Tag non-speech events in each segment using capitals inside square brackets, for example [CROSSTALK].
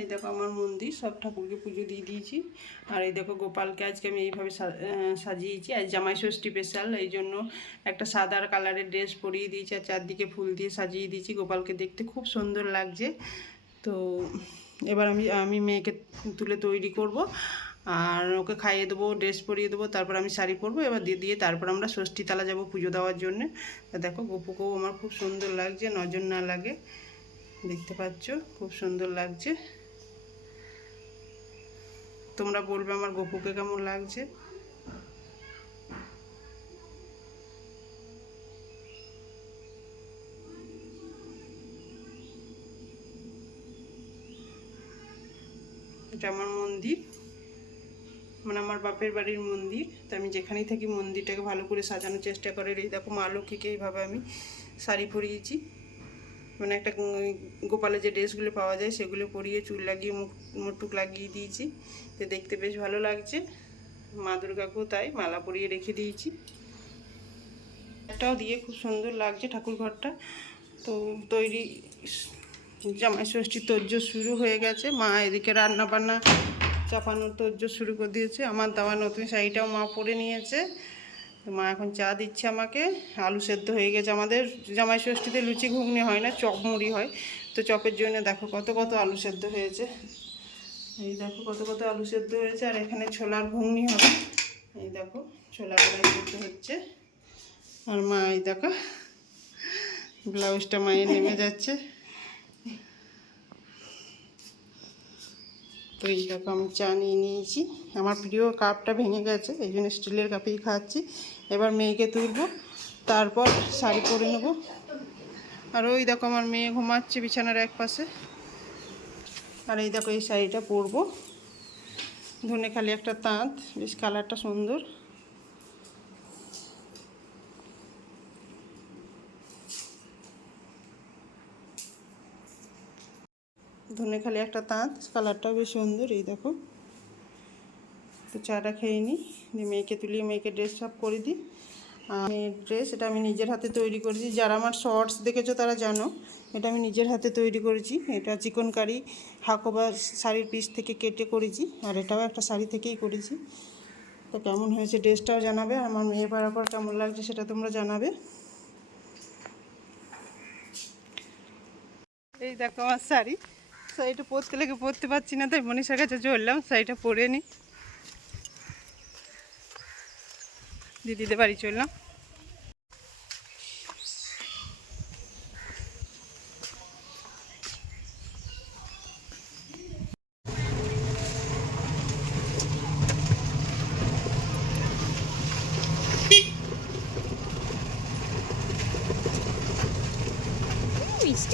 এই দেখো আমার মন্দির, সব ঠাকুরকে পুজো দিয়ে দিয়েছি। আর এই দেখো গোপালকে আজকে আমি এইভাবে সাজিয়েছি। আজ জামাই ষষ্ঠী স্পেশাল এই জন্য একটা সাদা কালারের ড্রেস পরিয়ে দিয়েছি আর চারদিকে ফুল দিয়ে সাজিয়ে দিয়েছি। গোপালকে দেখতে খুব সুন্দর লাগছে। তো এবার আমি আমি মেয়েকে তুলে তৈরি করব। আর ওকে খাইয়ে দেবো ড্রেস পরিয়ে দেবো, তারপর আমি শাড়ি পরবো। এবার দিয়ে দিয়ে তারপর আমরা ষষ্ঠীতলা যাব পুজো দেওয়ার জন্যে। দেখো গোপুকেও আমার খুব সুন্দর লাগছে, নজর না লাগে। দেখতে পাচ্ছ, খুব সুন্দর লাগছে। তোমরা বলবে আমার গপুকে কেমন লাগছে? এটা আমার মন্দির। মানে আমার বাপের বাড়ির মন্দির। তো আমি যেখানেই থাকি মন্দিরটাকে ভালো করে সাজানোর চেষ্টা করে। এই দেখো মা লক্ষ্মীকে এইভাবে আমি শাড়ি পরিয়েছি। মানে একটা গোপালের যে ড্রেসগুলো পাওয়া যায় সেগুলো পরিয়ে চুল লাগিয়ে, মুখ মুটুক লাগিয়ে দিয়েছি। তো দেখতে বেশ ভালো লাগছে। মা দুর্গাকেও তাই মালা পরিয়ে রেখে দিয়েছি। এটাও দিয়ে খুব সুন্দর লাগছে ঠাকুর ঘরটা। তো তৈরি জামাই ষষ্ঠী তোর্য শুরু হয়ে গেছে। মা এদিকে রান্না বান্না চাপানোর তোর্য শুরু করে দিয়েছে। আমার দেওয়া নতুন শাড়িটাও মা পরে নিয়েছে। মা এখন চা দিচ্ছে আমাকে। আলু সেদ্ধ হয়ে গেছে আমাদের। জামাই ষষ্ঠীতে লুচি ঘুগনি হয় না, চপ মুড়ি হয়। তো চপের জন্য দেখো কত কত আলু সেদ্ধ হয়েছে। এই দেখো কত কত আলু সেদ্ধ হয়েছে, আর এখানে ছোলার ঘুগনি হবে। এই দেখো ছোলা গোড়াই সেদ্ধ হচ্ছে। আর মা, এই দেখো, ব্লাউজটা মায়ের নেমে যাচ্ছে। তো এই দেখো, আমি চা নিয়ে নিয়েছি। আমার প্রিয় কাপটা ভেঙে গেছে, এই জন্য স্টিলের কাপেই খাচ্ছি। এবার মেয়েকে তুলব, তারপর শাড়ি পরে নেব। আর ওই দেখো, আমার মেয়ে ঘুমাচ্ছে বিছানার এক পাশে আর এই দেখো, এই শাড়িটা পরবো। ধনে খালি একটা তাঁত, বেশ কালারটা সুন্দর। ধনে খালি একটা তাঁত, কালারটাও বেশ সুন্দর, এই দেখো। তো চাটা খেয়ে নিই দিয়ে মেয়েকে তুলিয়ে মেয়েকে ড্রেস সব করে দিই। আর ড্রেস এটা আমি নিজের হাতে তৈরি করেছি। যারা আমার শর্টস দেখেছ তারা জানো এটা আমি নিজের হাতে তৈরি করেছি। এটা চিকন কারি, হাকোবা শাড়ির পিস থেকে কেটে করেছি। আর এটাও একটা শাড়ি থেকেই করেছি। তো কেমন হয়েছে ড্রেসটাও জানাবে। আমার মেয়ে পর কেমন লাগছে সেটা তোমরা জানাবে। এই দেখো আমার শাড়ি। শাড়িটা পরতে লেগে, পরতে পারছি না তাই মনীষার কাছে চললাম শাড়িটা পরে নি। দিদিদের বাড়ি চললাম মিষ্টি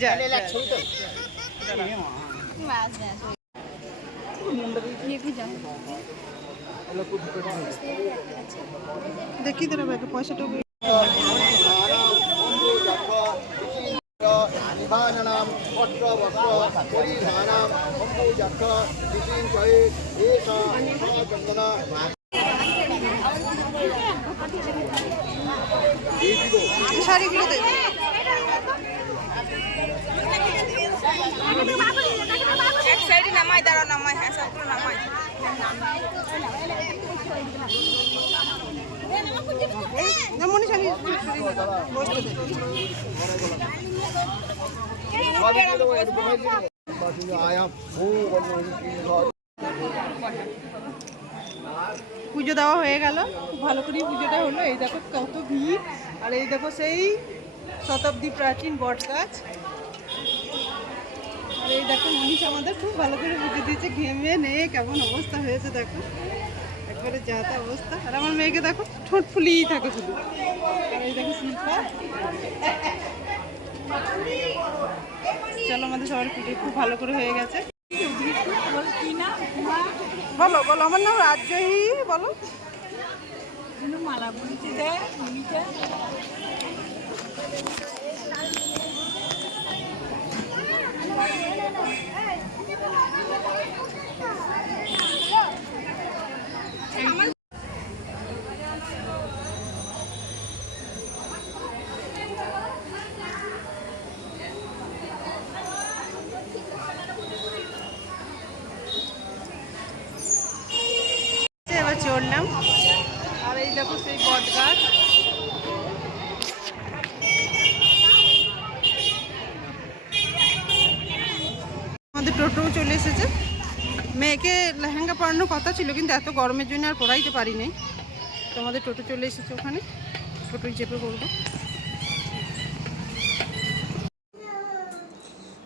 যা দেখি তোরা ব্যাগে পয়সাটা নিবানানাম পত্র বস্ত্র পরিধানাম অম্বুজাক্ষ বিচিঞ্চয়ে এষা চন্দনা শাড়িগুলো দে। এক সাইডে নামাই দাঁড়াও নামাই হ্যাঁ সবগুলো নামাই। পুজো দেওয়া হয়ে গেল। খুব ভালো করে পুজোটা হলো। এই দেখো কত ভিড়। আর এই দেখো সেই শতাব্দী প্রাচীন বট গাছ আর এই দেখো, মনীষ আমাদের খুব ভালো করে পুজো দিয়েছে, ঘেমে নে কেমন অবস্থা হয়েছে, দেখো। একবারে যা তা অবস্থা। আর আমার মেয়েকে দেখো, ঠোঁট ফুলিয়েই থাকে শুধু। এই দেখো শিল্পা। চলো আমাদের সবার পুজো খুব ভালো করে হয়ে গেছে। বলো বলো, আমার নাম রাজ্যহী বলো। মালা বলছি Thank you. আমাদের টোটো চলে এসেছে। মেয়েকে লেহেঙ্গা পরানোর কথা ছিল, কিন্তু এত গরমের জন্য আর পরাইতে পারি নাই তো আমাদের টোটো চলে এসেছে ওখানে। টোটোই চেপে করব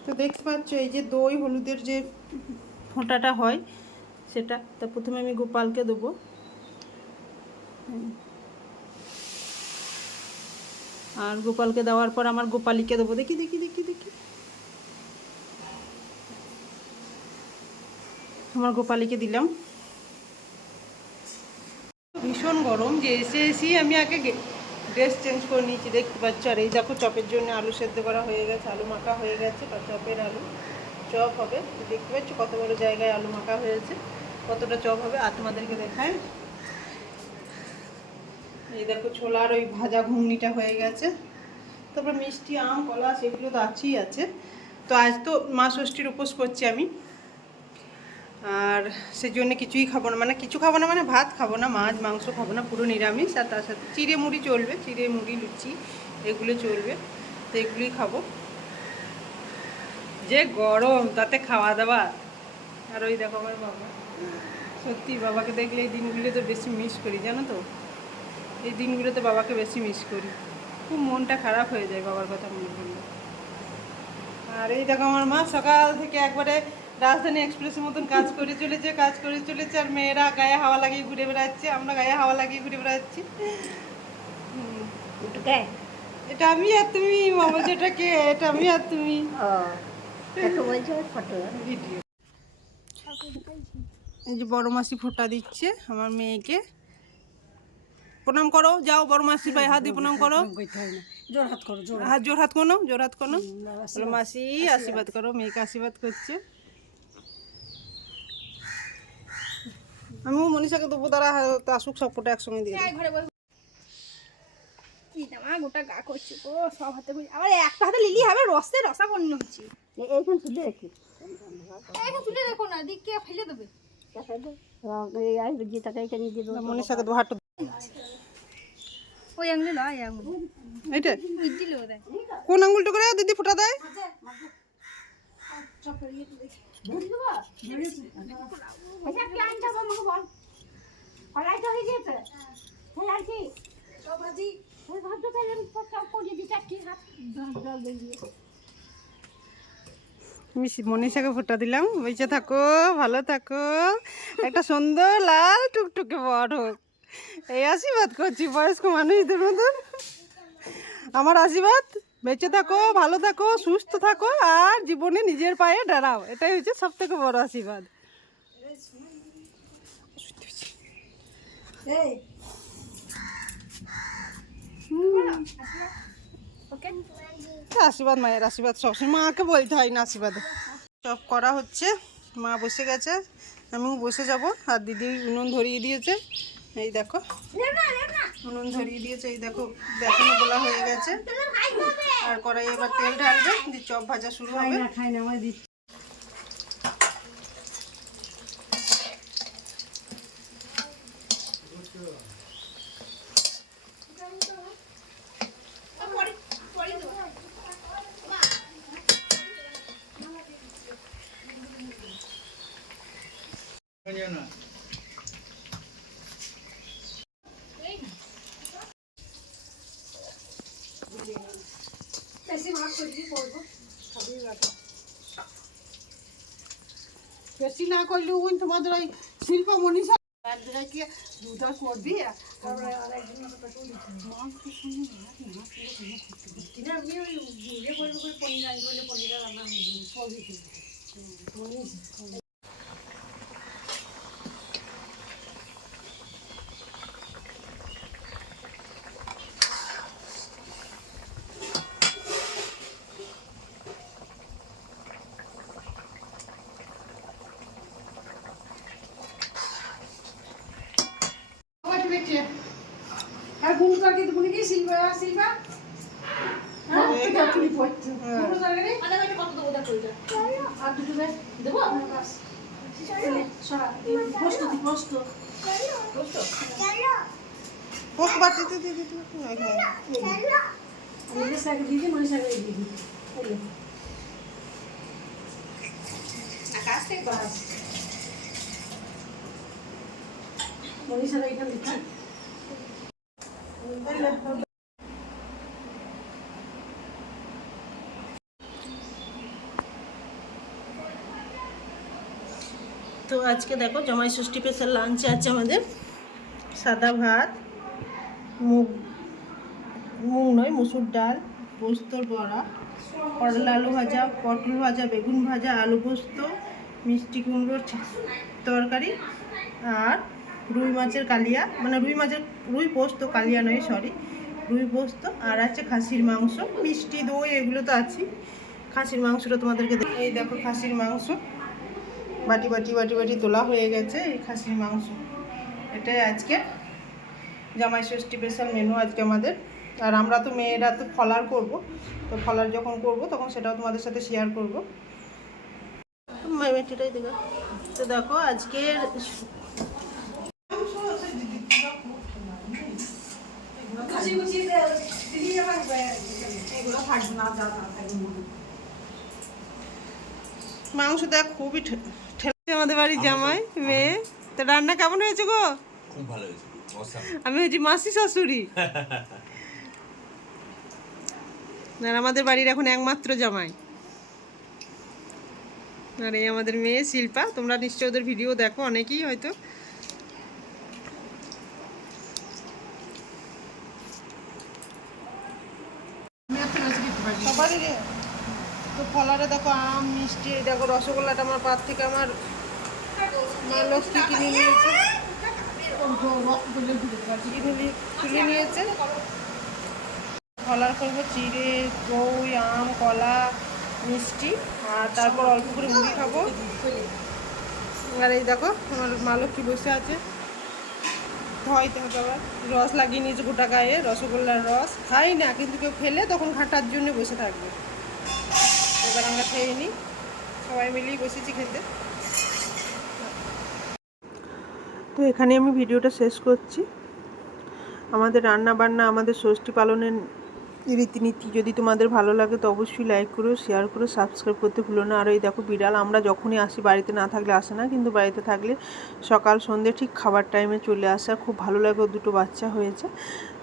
তো দেখতে পাচ্ছ, এই যে দই, হলুদের যে ফোঁটাটা হয়, সেটা, তা প্রথমে আমি গোপালকে দেবো। আর গোপালকে দেওয়ার পর আমার গোপালীকে দেবো। দেখি দেখি দেখি দেখি। আমার গোপালীকে দিলাম। ভীষণ গরম, যে এসে এসেই আমি আগে ড্রেস চেঞ্জ করে নিয়েছি, দেখতে পাচ্ছ। আর এই দেখো চপের জন্য আলু সেদ্ধ করা হয়ে গেছে, আলু মাখা হয়ে গেছে, বা চপের আলু। চপ হবে, দেখতে পাচ্ছ কত বড় জায়গায় আলু মাখা হয়েছে, কতটা চপ হবে। আর তোমাদেরকে দেখায় এই দেখো ছোলার ওই ভাজা ঘুগনিটা হয়ে গেছে। তারপর মিষ্টি, আম, কলা, সেগুলো তো আছেই আছে। তো আজ তো মা ষষ্ঠীর উপোস করছি আমি। আর সেজন্য কিছুই খাব না। মানে কিছু খাব না মানে ভাত খাব না, মাছ, মাংস খাব না, পুরো নিরামিষ। আর তার সাথে চিড়ে মুড়ি চলবে, চিড়ে মুড়ি, লুচি, এগুলো চলবে। তো এগুলোই খাব। যে গরম, তাতে খাওয়া দাওয়া। আর ওই দেখো আমার বাবা। সত্যি বাবাকে দেখলে এই দিনগুলো তো বেশি মিস করি, জানো তো? এই দিনগুলোতে বাবাকে বেশি মিস করি। খুব মনটা খারাপ হয়ে যায় বাবার কথা মনে করলে আর এই দেখো আমার মা সকাল থেকে একবারে রাজধানী এক্সপ্রেসের মতন কাজ করে চলেছে কাজ করে চলেছে আর মেয়েরা গায়ে হাওয়া লাগিয়ে ঘুরে বেড়াচ্ছে আমরা গায়ে হাওয়া লাগিয়ে ঘুরে বেড়াচ্ছি। এটা আমি আর তুমি মামা যেটা কে এটা আমি আর তুমি। ভিডিও এই যে বড় মাসি ফোঁটা দিচ্ছে আমার মেয়েকে। প্রণাম করো যাও বড় মাসির ভাই হাত দিয়ে প্রণাম করো। জোর হাত করো জোর। হাত জোর হাত কোনো জোর হাত কোনো। মাসি আশীর্বাদ করো মেয়েকে আশীর্বাদ করছে। আমিও মনীষাকে দেবো তারা হয়তো আসুক সব ফোটা একসঙ্গে দিয়ে দেবো। ঘরে বসে। কি জামা গোটা গা করছে ও সব হাতে আবার একটা হাতে লিলি হবে রসে রসাপন্ন হচ্ছে এইখানে তুলে রাখি। এখন তুলে দেখো না দিক কে ফেলে দেবে। দেবো? মনীষাকে দেবো হাঁটু ওই আঙুলে আঙুল। বুঝছিল কোন আঙুলটা করে দিদি ফোটা দেয়। আচ্ছা হয়ে হ্যাঁ মনীষাকে ফোটা দিলাম। বেঁচে থাকো ভালো থাকো। একটা সুন্দর লাল টুকটুকে বড় হোক। এই আশীর্বাদ করছি বয়স্ক মানুষদের মতন। আমার আশীর্বাদ। বেঁচে থাকো ভালো থাকো সুস্থ থাকো আর জীবনে নিজের পায়ে দাঁড়াও। এটাই হচ্ছে সব থেকে বড় আশীর্বাদ। আশীর্বাদ মায়ের আশীর্বাদ সবসময়। মাকে বলতে হয় না আশীর্বাদ। সব করা হচ্ছে। মা বসে গেছে। আমিও বসে যাব। আর দিদি উনুন ধরিয়ে দিয়েছে। এই দেখো। উনুন ধরিয়ে দিয়েছে, এই দেখো দেখানো গোলা হয়ে গেছে। আর কড়াই এবার তেল ঢালবে, দিয়ে চপ ভাজা শুরু হবে। খাই না আমার দিচ্ছি বেশি না করলেও ওই তোমাদের ওই শিল্প মনীষা কি দুধ করবি? আর গুণ করকে গুণ কি সিলভা সিলভা হ্যাঁ তুমি পড়ছো দুটো জায়গায় আদা কাটে কত দেবো দেখো এটা আর দুটো দে দেবো আপনার কাছ পোস্ত দি পোস্ত মনে মনে দিই আকাশ থেকে বাস মনীষারা এখানে দিচ্ছি তো আজকে দেখো জামাই ষষ্ঠী স্পেশাল লাঞ্চে আছে আমাদের। সাদা ভাত, মুগ মুগ নয়, মুসুর ডাল, পোস্তর বড়া, করলা আলু ভাজা, পটল ভাজা, বেগুন ভাজা, আলু পোস্ত, মিষ্টি কুমড়োর তরকারি আর রুই মাছের কালিয়া। মানে রুই মাছের, রুই পোস্ত, কালিয়া নয় সরি রুই পোস্ত আর আছে খাসির মাংস, মিষ্টি দই এগুলো তো আছেই। খাসির মাংসটা তোমাদেরকে এই দেখো খাসির মাংস। বাটি বাটি বাটি বাটি তোলা হয়ে গেছে এই খাসির মাংস। এটাই আজকে জামাই ষষ্ঠী স্পেশাল মেনু আজকে আমাদের। আর আমরা তো মেয়েরা তো ফলার করব। তো ফলার যখন করব তখন সেটাও তোমাদের সাথে শেয়ার করব। মেয়েটিটাই দেখো তো দেখো আজকের মাংস দেখ খুবই আমাদের বাড়ির জামাই মেয়ে। তো রান্না কেমন হয়েছে গো? খুব ভালো হয়েছে আমি হচ্ছি মাসি শাশুড়ি। [LAUGHS] আর আমাদের বাড়ির এখন একমাত্র জামাই। আর এই আমাদের মেয়ে শিল্পা তোমরা নিশ্চয় ওদের ভিডিও দেখো অনেকেই হয়তো। তো ফলারে দেখো আম মিষ্টি দেখো রসগোল্লাটা আমার পাত থেকে আমার মা লক্ষ্মী কিনে নিয়েছে। কিনে তুলে নিয়েছে। ফলার করব চিড়ে দই আম, কলা, মিষ্টি, আর তারপর অল্প করে মুড়ি খাব। আর এই দেখো, আমার মা লক্ষ্মী বসে আছে। হয়তো হবে আবার। রস লাগিয়ে নিয়েছে গোটা গায়ে, রসগোল্লার রস। খাই না, কিন্তু কেউ খেলে তখন ঘাটার জন্য বসে থাকবে। এবার আমরা খেয়ে নিই। সবাই মিলেই বসেছি খেতে। তো এখানে আমি ভিডিওটা শেষ করছি। আমাদের রান্না বান্না আমাদের ষষ্ঠী পালনের রীতিনীতি যদি তোমাদের ভালো লাগে তো অবশ্যই লাইক করো শেয়ার করো সাবস্ক্রাইব করতে ভুলো না। আর এই দেখো বিড়াল, আমরা যখনই আসি বাড়িতে না থাকলে আসে না, কিন্তু বাড়িতে থাকলে সকাল, সন্ধ্যে ঠিক খাবার টাইমে চলে আসে। আর খুব ভালো লাগে দুটো বাচ্চা হয়েছে।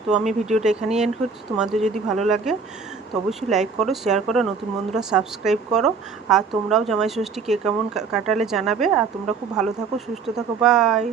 তো আমি ভিডিওটা এখানেই এন্ড করছি। তোমাদের যদি ভালো লাগে তো অবশ্যই লাইক করো শেয়ার করো, নতুন বন্ধুরা সাবস্ক্রাইব করো। আর তোমরাও জামাই ষষ্ঠী কে কেমন কাটালে জানাবে। আর তোমরা খুব ভালো থাকো, সুস্থ থাকো। বাই